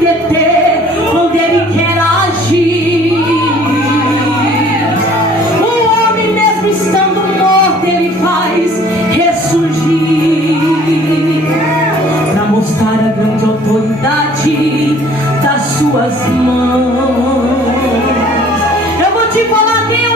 deter, quando Ele quer agir. O homem mesmo estando morto, Ele faz ressurgir, para mostrar a grande autoridade das suas mãos. Eu vou te falar, Deus